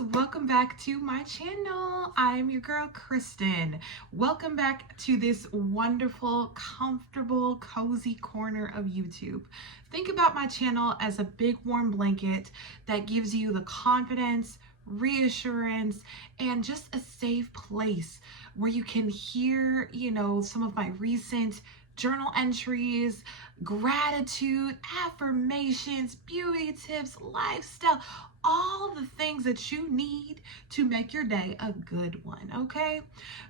welcome back to my channel. I'm your girl Kristen. Welcome back to this wonderful, comfortable, cozy corner of YouTube. Think about my channel as a big warm blanket that gives you the confidence, reassurance, and just a safe place where you can hear, some of my recent journal entries, gratitude, affirmations, beauty tips, lifestyle, all the things that you need to make your day a good one, okay?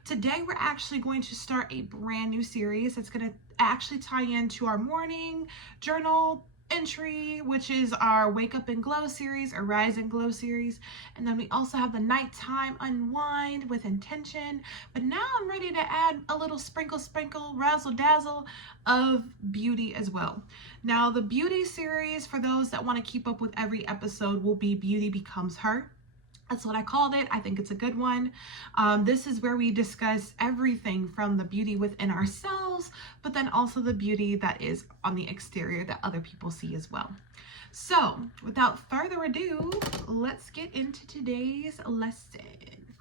Today, we're actually going to start a brand new series that's going to actually tie into our morning journal entry, which is our Wake Up and Glow series, or Rise and Glow series. And then we also have the nighttime unwind with intention. But now I'm ready to add a little sprinkle, razzle dazzle of beauty as well. Now, the beauty series, for those that want to keep up with every episode, will be Beauty Becomes Her. That's what I called it. I think it's a good one. This is where we discuss everything from the beauty within ourselves, but then also the beauty that is on the exterior that other people see as well. So without further ado, let's get into today's lesson.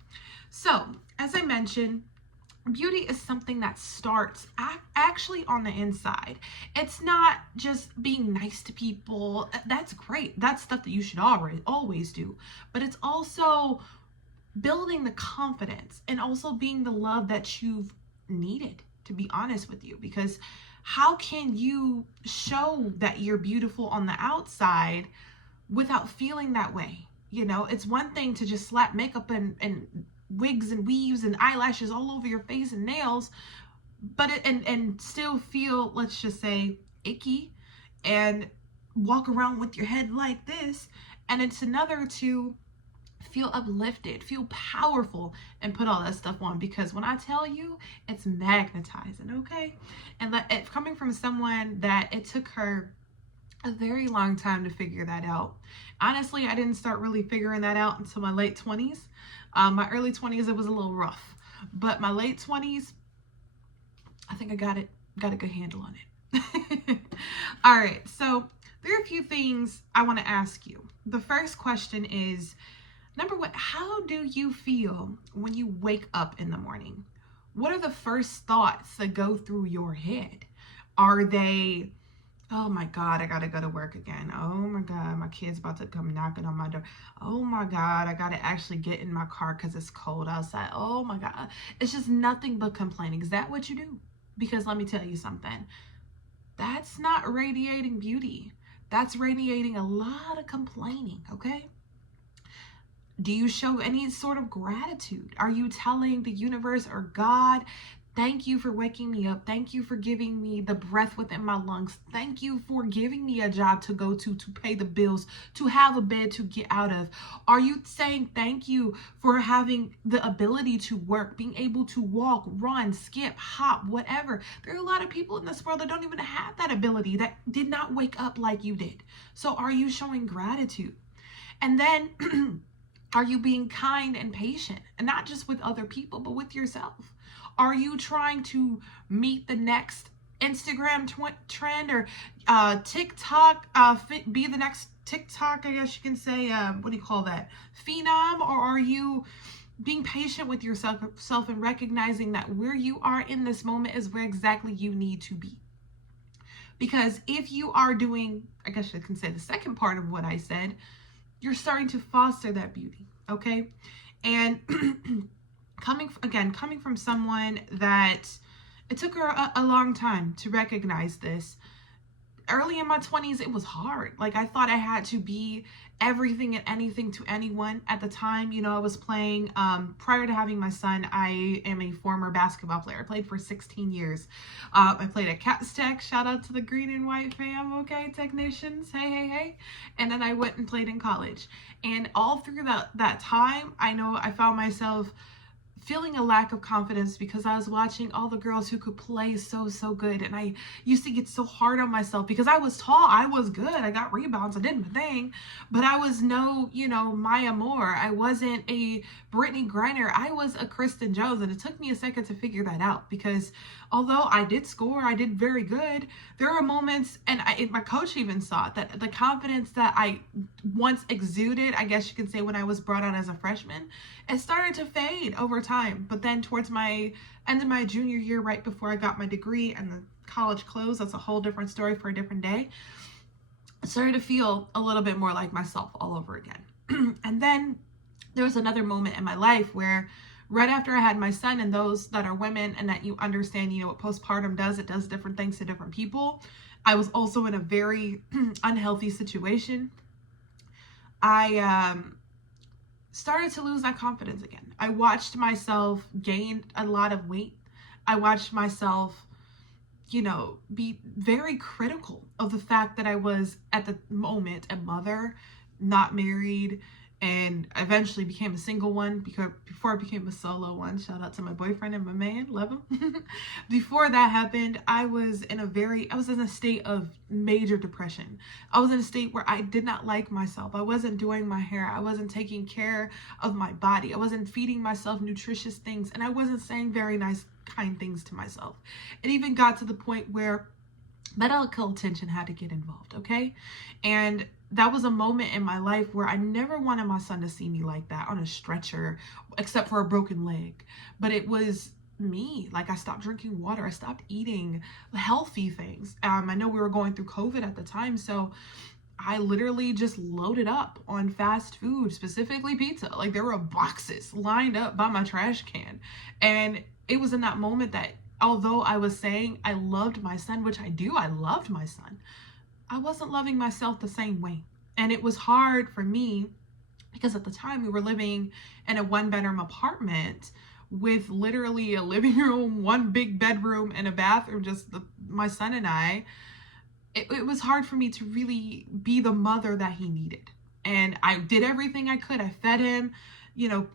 So as I mentioned, beauty is something that starts actually on the inside. It's not just being nice to people. That's great. That's stuff that you should always do. But it's also building the confidence and also being the love that you've needed, to be honest with you. Because how can you show that you're beautiful on the outside without feeling that way? It's one thing to just slap makeup and wigs and weaves and eyelashes all over your face and nails, but and still feel, let's just say, icky and walk around with your head like this. And it's another to feel uplifted, feel powerful, and put all that stuff on, because when I tell you, it's magnetizing, okay? And it's coming from someone that it took her a very long time to figure that out. Honestly, I didn't start really figuring that out until my late 20s. My early 20s, it was a little rough, but my late 20s, I think I got a good handle on it. All right, so there are a few things I want to ask you. The first question is, number one, how do you feel when you wake up in the morning? What are the first thoughts that go through your head? Are they, oh my God, I gotta go to work again. Oh my God, my kid's about to come knocking on my door. Oh my God, I gotta actually get in my car because it's cold outside. Oh my God. It's just nothing but complaining. Is that what you do? Because let me tell you something. That's not radiating beauty. That's radiating a lot of complaining, okay? Do you show any sort of gratitude? Are you telling the universe or God, thank you for waking me up. Thank you for giving me the breath within my lungs. Thank you for giving me a job to go to pay the bills, to have a bed to get out of. Are you saying thank you for having the ability to work, being able to walk, run, skip, hop, whatever? There are a lot of people in this world that don't even have that ability, that did not wake up like you did. So are you showing gratitude? And then are you being kind and patient? And not just with other people, but with yourself? Are you trying to meet the next Instagram trend, or TikTok, be the next TikTok, I guess you can say, what do you call that? Phenom? Or are you being patient with yourself and recognizing that where you are in this moment is where exactly you need to be? Because if you are doing, I guess I can say the second part of what I said, you're starting to foster that beauty, okay? And coming from someone that it took her a long time to recognize this. Early in my 20s, it was hard. Like, I thought I had to be everything and anything to anyone. At the time, I was playing, prior to having my son, I am a former basketball player. I played for 16 years. I played at Cats Tech. Shout out to the green and white fam, okay, technicians. Hey. And then I went and played in college. And all through that time, I know I found myself feeling a lack of confidence because I was watching all the girls who could play so good, and I used to get so hard on myself because I was tall, I was good, I got rebounds, I did my thing, but I was no, Maya Moore. I wasn't a Brittany Griner. I was a Kristen Jones, and it took me a second to figure that out because although I did score, I did very good, there were moments, and my coach even saw it, that the confidence that I once exuded, I guess you could say, when I was brought on as a freshman, it started to fade over time. But then towards my end of my junior year, right before I got my degree and the college closed, that's a whole different story for a different day, I started to feel a little bit more like myself all over again. And then there was another moment in my life where right after I had my son, and those that are women and that you understand, what postpartum does, it does different things to different people. I was also in a very unhealthy situation. I started to lose that confidence again. I watched myself gain a lot of weight. I watched myself, be very critical of the fact that I was at the moment a mother, not married, and eventually became a single one because before I became a solo one. Shout out to my boyfriend and my man, love him. Before that happened, I was in a state of major depression. I was in a state where I did not like myself. I wasn't doing my hair. I wasn't taking care of my body. I wasn't feeding myself nutritious things, and I wasn't saying very nice, kind things to myself. It even got to the point where medical attention had to get involved, okay? And that was a moment in my life where I never wanted my son to see me like that on a stretcher, except for a broken leg. But it was me. Like, I stopped drinking water. I stopped eating healthy things. I know we were going through COVID at the time, so I literally just loaded up on fast food, specifically pizza. Like, there were boxes lined up by my trash can. And it was in that moment that, although I was saying I loved my son, which I do, I loved my son, I wasn't loving myself the same way. And it was hard for me because at the time we were living in a 1-bedroom apartment with literally a living room, 1 big bedroom, and a bathroom, just my son and I. It was hard for me to really be the mother that he needed. And I did everything I could. I fed him,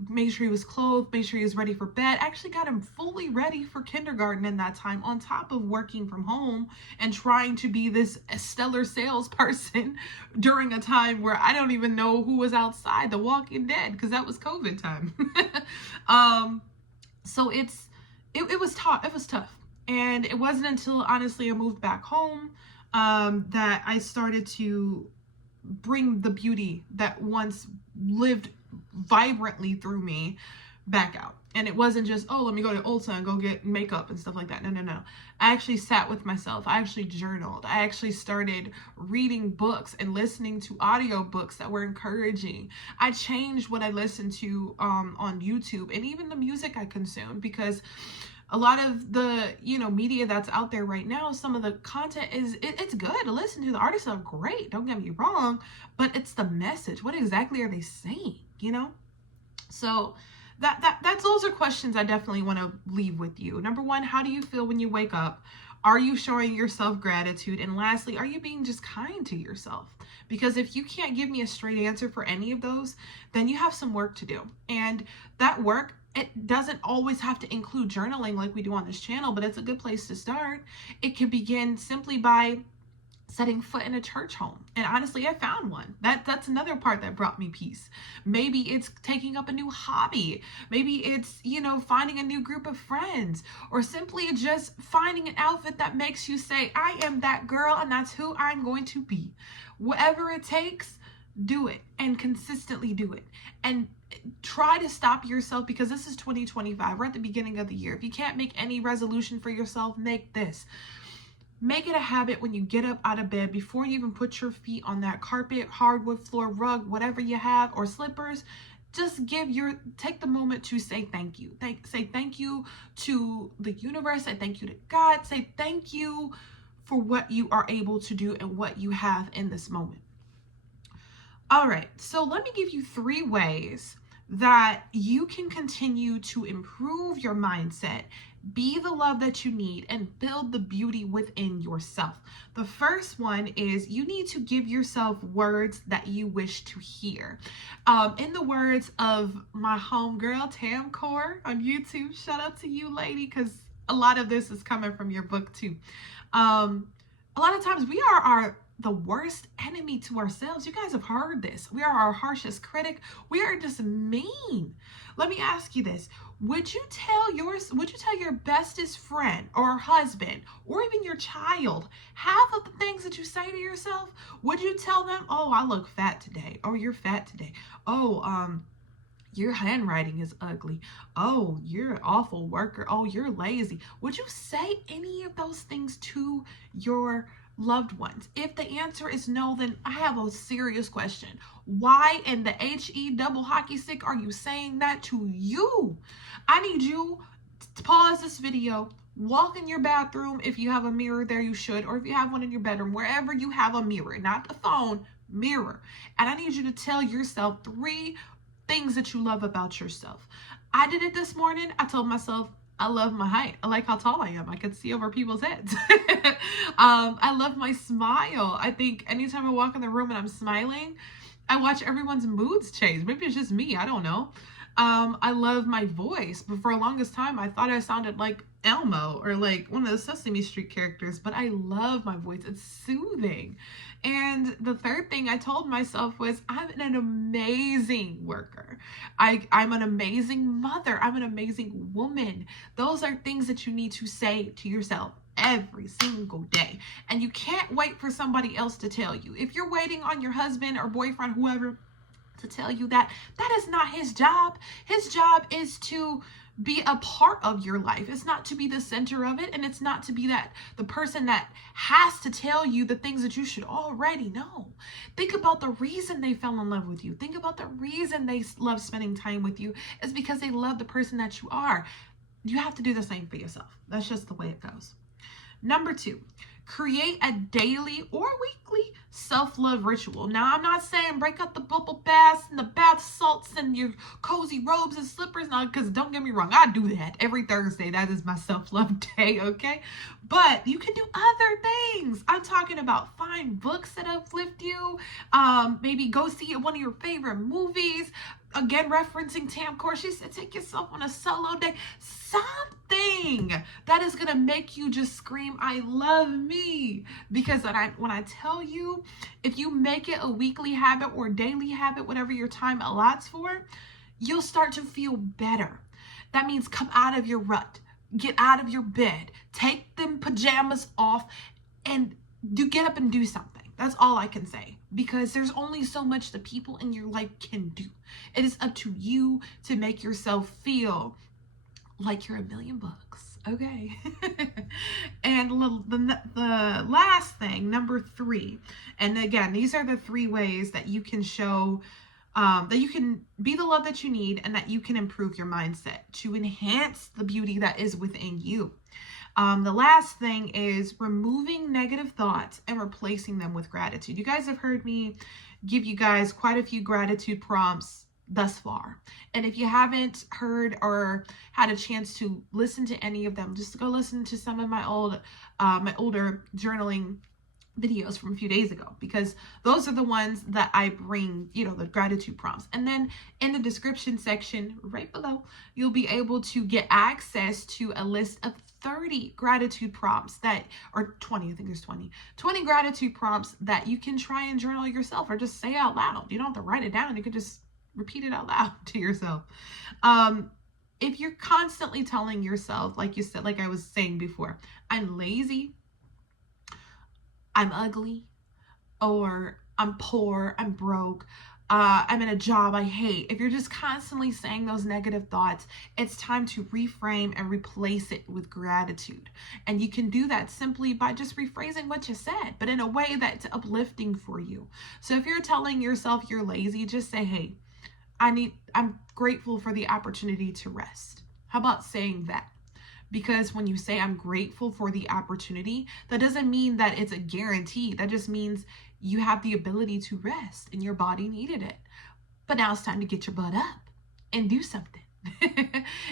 made sure he was clothed, made sure he was ready for bed. I actually got him fully ready for kindergarten in that time, on top of working from home and trying to be this stellar salesperson during a time where I don't even know who was outside, The Walking Dead, because that was COVID time. So it was tough. It was tough. And it wasn't until, honestly, I moved back home that I started to bring the beauty that once lived vibrantly through me back out. And it wasn't just, oh, let me go to Ulta and go get makeup and stuff like that. No. I actually sat with myself. I actually journaled. I actually started reading books and listening to audiobooks that were encouraging. I changed what I listened to on YouTube, and even the music I consumed, because a lot of the, media that's out there right now, some of the content it's good to listen to. The artists are great, don't get me wrong, but it's the message. What exactly are they saying, So those are questions I definitely want to leave with you. Number 1, how do you feel when you wake up? Are you showing yourself gratitude? And lastly, are you being just kind to yourself? Because if you can't give me a straight answer for any of those, then you have some work to do. And that work, it doesn't always have to include journaling like we do on this channel, but it's a good place to start. It can begin simply by setting foot in a church home. And honestly, I found one. That's another part that brought me peace. Maybe it's taking up a new hobby. Maybe it's, finding a new group of friends, or simply just finding an outfit that makes you say, I am that girl and that's who I'm going to be. Whatever it takes, do it, and consistently do it. And try to stop yourself, because this is 2025. We're at the beginning of the year. If you can't make any resolution for yourself, make this. Make it a habit when you get up out of bed, before you even put your feet on that carpet, hardwood floor, rug, whatever you have, or slippers. Just take the moment to say thank you. Say thank you to the universe. Say thank you to God. Say thank you for what you are able to do and what you have in this moment. All right, so let me give you 3 ways that you can continue to improve your mindset Be the love that you need and build the beauty within yourself. The first one is you need to give yourself words that you wish to hear. In the words of my homegirl, Kaur on YouTube, shout out to you, lady, because a lot of this is coming from your book too. A lot of times we are the worst enemy to ourselves. You guys have heard this. We are our harshest critic. We are just mean. Let me ask you this. Would you tell your bestest friend or husband or even your child half of the things that you say to yourself? Would you tell them, "Oh, I look fat today," or "You're fat today"? "Oh, your handwriting is ugly." "Oh, you're an awful worker." "Oh, you're lazy." Would you say any of those things to your loved ones? If the answer is no, then I have a serious question. Why in the HE double hockey stick are you saying that to you? I need you to pause this video, walk in your bathroom. If you have a mirror there, you should, or if you have one in your bedroom, wherever you have a mirror, not the phone, mirror. And I need you to tell yourself 3 things that you love about yourself. I did it this morning. I told myself, I love my height. I like how tall I am. I could see over people's heads. I love my smile. I think anytime I walk in the room and I'm smiling, I watch everyone's moods change. Maybe it's just me. I don't know. I love my voice, but for the longest time, I thought I sounded like Elmo or like one of the Sesame Street characters, but I love my voice. It's soothing. And the third thing I told myself was, I'm an amazing worker. I'm an amazing mother. I'm an amazing woman. Those are things that you need to say to yourself every single day. And you can't wait for somebody else to tell you. If you're waiting on your husband or boyfriend, whoever, to tell you that, that is not his job. His job is to be a part of your life. It's not to be the center of it, and it's not to be that the person that has to tell you the things that you should already know. Think about the reason they fell in love with you. Think about the reason they love spending time with you is because they love the person that you are. You have to do the same for yourself. That's just the way it goes. Number 2, create a daily or weekly self-love ritual. Now, I'm not saying break up the bubble baths and the bath salts and your cozy robes and slippers. Now, because don't get me wrong, I do that every Thursday. That is my self-love day, okay? But you can do other things. I'm talking about find books that uplift you. Maybe go see one of your favorite movies. Again, referencing Kaur, she said, take yourself on a solo day. Something that is going to make you just scream, I love me. Because when I tell you, if you make it a weekly habit or daily habit, whatever your time allots for, you'll start to feel better. That means come out of your rut, get out of your bed, take them pajamas off, and get up and do something. That's all I can say, because there's only so much the people in your life can do. It is up to you to make yourself feel like you're $1,000,000, okay? And the last thing, number 3, and again, these are the 3 ways that you can show that you can be the love that you need and that you can improve your mindset to enhance the beauty that is within you. The last thing is removing negative thoughts and replacing them with gratitude. You guys have heard me give you guys quite a few gratitude prompts thus far. And if you haven't heard or had a chance to listen to any of them, just go listen to some of my older journaling videos from a few days ago, because those are the ones that I bring, the gratitude prompts. And then in the description section right below, you'll be able to get access to a list of 30 gratitude prompts or 20, I think there's 20 gratitude prompts that you can try and journal yourself or just say out loud. You don't have to write it down. You could just repeat it out loud to yourself. If you're constantly telling yourself, like you said, like I was saying before, I'm lazy, I'm ugly, or I'm poor, I'm broke, I'm in a job I hate. If you're just constantly saying those negative thoughts, it's time to reframe and replace it with gratitude. And you can do that simply by just rephrasing what you said, but in a way that's uplifting for you. So if you're telling yourself you're lazy, just say, hey, I'm grateful for the opportunity to rest. How about saying that? Because when you say I'm grateful for the opportunity, that doesn't mean that it's a guarantee. That just means you have the ability to rest and your body needed it. But now it's time to get your butt up and do something.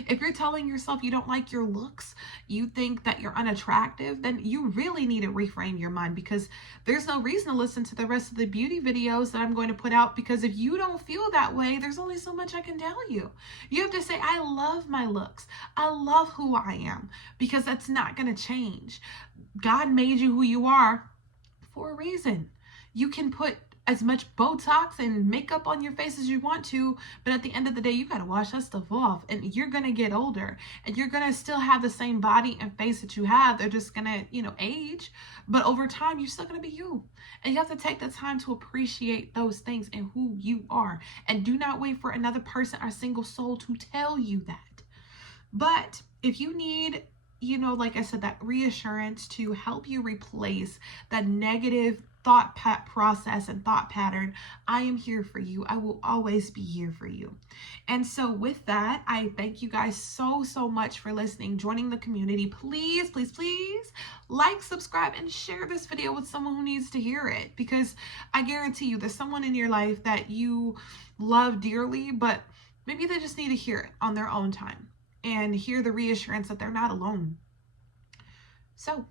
If you're telling yourself you don't like your looks, you think that you're unattractive, then you really need to reframe your mind, because there's no reason to listen to the rest of the beauty videos that I'm going to put out, because if you don't feel that way, there's only so much I can tell you. You have to say, I love my looks. I love who I am, because that's not going to change. God made you who you are for a reason. You can put as much Botox and makeup on your face as you want to, but at the end of the day, you got to wash that stuff off, and you're going to get older, and you're going to still have the same body and face that you have. They're just going to, age, but over time, you're still going to be you. And you have to take the time to appreciate those things and who you are, and do not wait for another person or single soul to tell you that. But if you need, like I said, that reassurance to help you replace that negative thought process and thought pattern, I am here for you. I will always be here for you. And so with that, I thank you guys so much for listening, joining the community. Please, please, please like, subscribe, and share this video with someone who needs to hear it, because I guarantee you there's someone in your life that you love dearly, but maybe they just need to hear it on their own time and hear the reassurance that they're not alone. So